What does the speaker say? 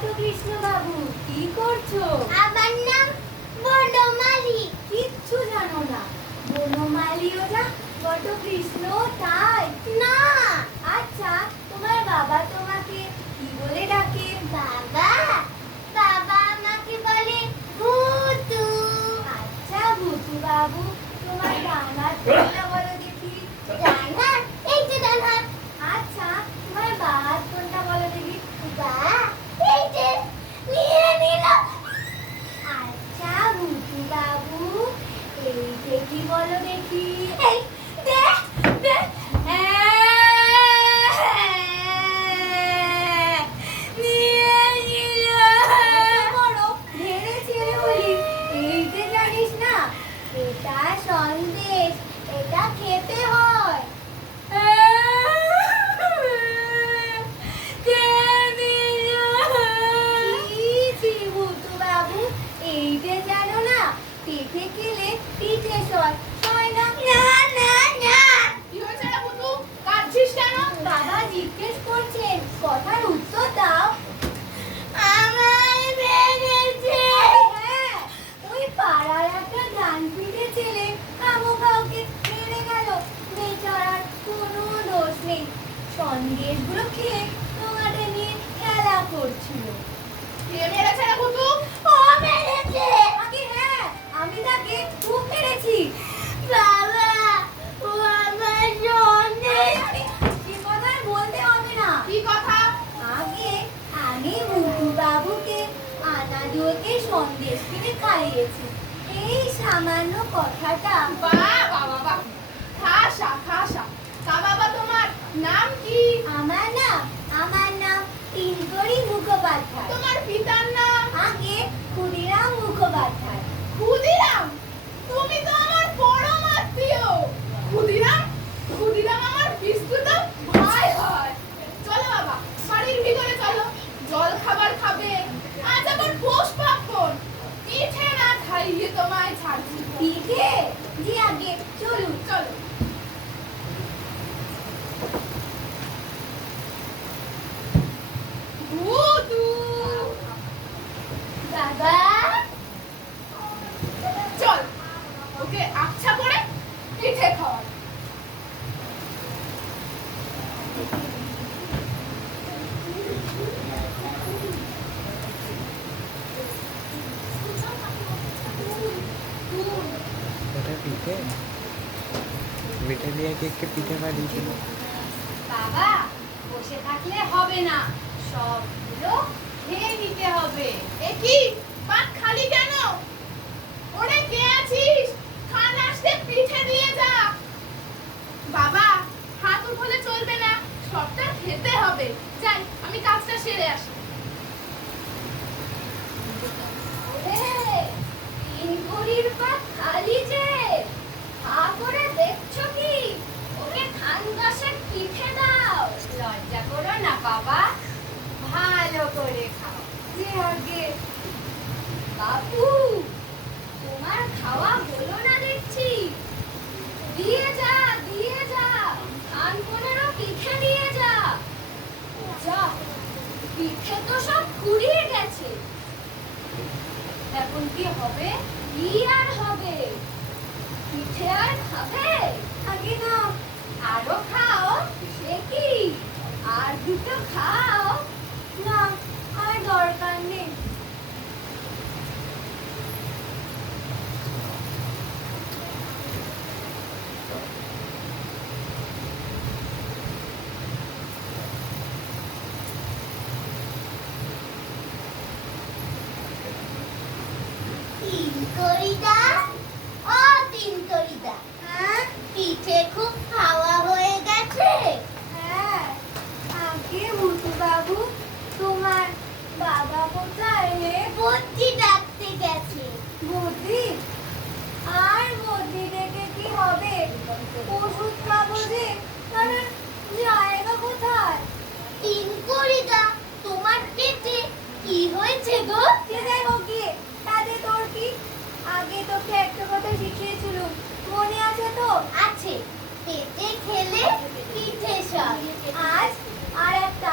কৃষ্ণ বাবু, কি করছো? আমার নাম বনমালী। কিচ্ছু জানো না? বনমালীও যা, কৃষ্ণ তাই না। আচ্ছা, তোমার বাবা তোমাকে কি বলে ডাকে? বাবা বাবা আমাকে বলে ভূতু। আচ্ছা ভূতু বাবু, তোমার ডান হাত কোনটা বলো দেখি? ডান হাত, এই যে ডান হাত। আচ্ছা, তোমার বাঁ হাত কোনটা বলো দেখি? বা, এই যে নিয়ে নিলাম। আচ্ছা ভূতু বাবু, এইটা কি বলো দেখি? এই দে দে। নিয়ে নিলাম। বড় ঢেড়ে ছেড়ে বলি, এইটা জানিস না? এটা সন্দেশ, এটা খেতে হয়। ছি, ছি, ভূতু বাবু, এইটা জানো না? পিঠে খেলে পিঠে সয়, সয় না? না না না। কি হয়েছে রে বুতু? কাঁদছিস কেন? বাবা জিজ্ঞেস করছেন, কথার উত্তর দাও। আমার মেরেছে। হ্যাঁ, ওই পাড়ার একটা গান পিঠে ছেলে কাউকে মেরে গেল। বেচারার কোনো দোষ নেই, সন্দেশগুলো খেয়ে তোমাদের নিয়ে খেলা করছিল। কে মেরেছে রে বুতু? ও মেরেছে। আগে হ্যাঁ, আমি তাকে খুব মেরেছি। বাবা, ও আমার সন্দেশ। আরে, সে কথা আর বলতে হবে না। কি কথা? আগে আমি ভূতু বাবুকে আনাদুকে সন্দেশ কিনে খাইয়েছি। এই সামান্য কথাটা। বাহ বাহ বাহ বাহ। খাসা খাসা। তা বাবা তোমার নাম কি? আমার নাম তিনকড়ি মুখোপাধ্যায়। তোমার পিতার নাম? আগে ক্ষুদিরাম মুখোপাধ্যায়। ক্ষুদিরাম? তুমি তো আমার পরম আত্মীয়। ক্ষুদিরাম? ক্ষুদিরাম আমার বিস্তুত ভাই হয়। চলো বাবা, বাড়ির ভিতরে চলো। জল খাবার খাবে। আজ আবার পৌষ পার্বণ। পিঠে না খাইয়ে তোমায় ছাড়ছি না। পিঠে? জি আগে চলুন। চলো। ভূতু! বাবা, চল, ওকে আচ্ছা করে পিঠে খাওয়াই। ওটা পিঠে পিঠে দিয়ে কে পিঠে বানিয়েছিল? বাবা, বসে থাকলে হবে না, সবগুলো খেয়ে নিতে হবে। এ কি পাত খালি কেন? ওরে কে আছিস? খান আসতে পিঠে দিয়ে যা। বাবা, হাত উঠলে চলবে না, সবটা খেতে হবে। যাই, আমি কাজটা সেরে আসি। তিনকড়ির পাত খালি যে, হা করে দেখছো কি? ওকে খান দশেক পিঠে দাও। লজ্জা করো না বাবা, ভালো করে খাও। যে আগে বাবু, তোমার খাওয়া হলো না দেখছি। দিয়ে যা, দিয়ে যা, খান 15 পিঠে দিয়ে যা। যা, পিঠে তো সব ফুরিয়ে গেছে। এখন কি হবে? কি আর হবে? পিঠে আর খাবে? আগে না, আরো খাও। সে কি, আর দুটো খাও। না, আর দরকার নেই। তিনকড়িদা, ও তিনকড়িদা, হ্যাঁ পিঠে খুব খাওয়া হয়ে গেছে। হ্যাঁ, আগে ভূতু বাবু, তোমার বাবা কোথায় রে? বদ্যি ডাকতে গেছে। বদ্যি? আর বদ্যি ডেকে কি হবে? ওষুধ খাবো যে, তাহলে জায়গা কোথায়? তিনকড়িদা, তোমার পেটে কি হয়েছে গো? যে যাই হোক গিয়ে, তাতে তোর কি? আগে তোকে একটা কথা শিখিয়েছিল, মনে আছে তো? আছে, পেটে খেলে পিঠে সব। আজ আর একটা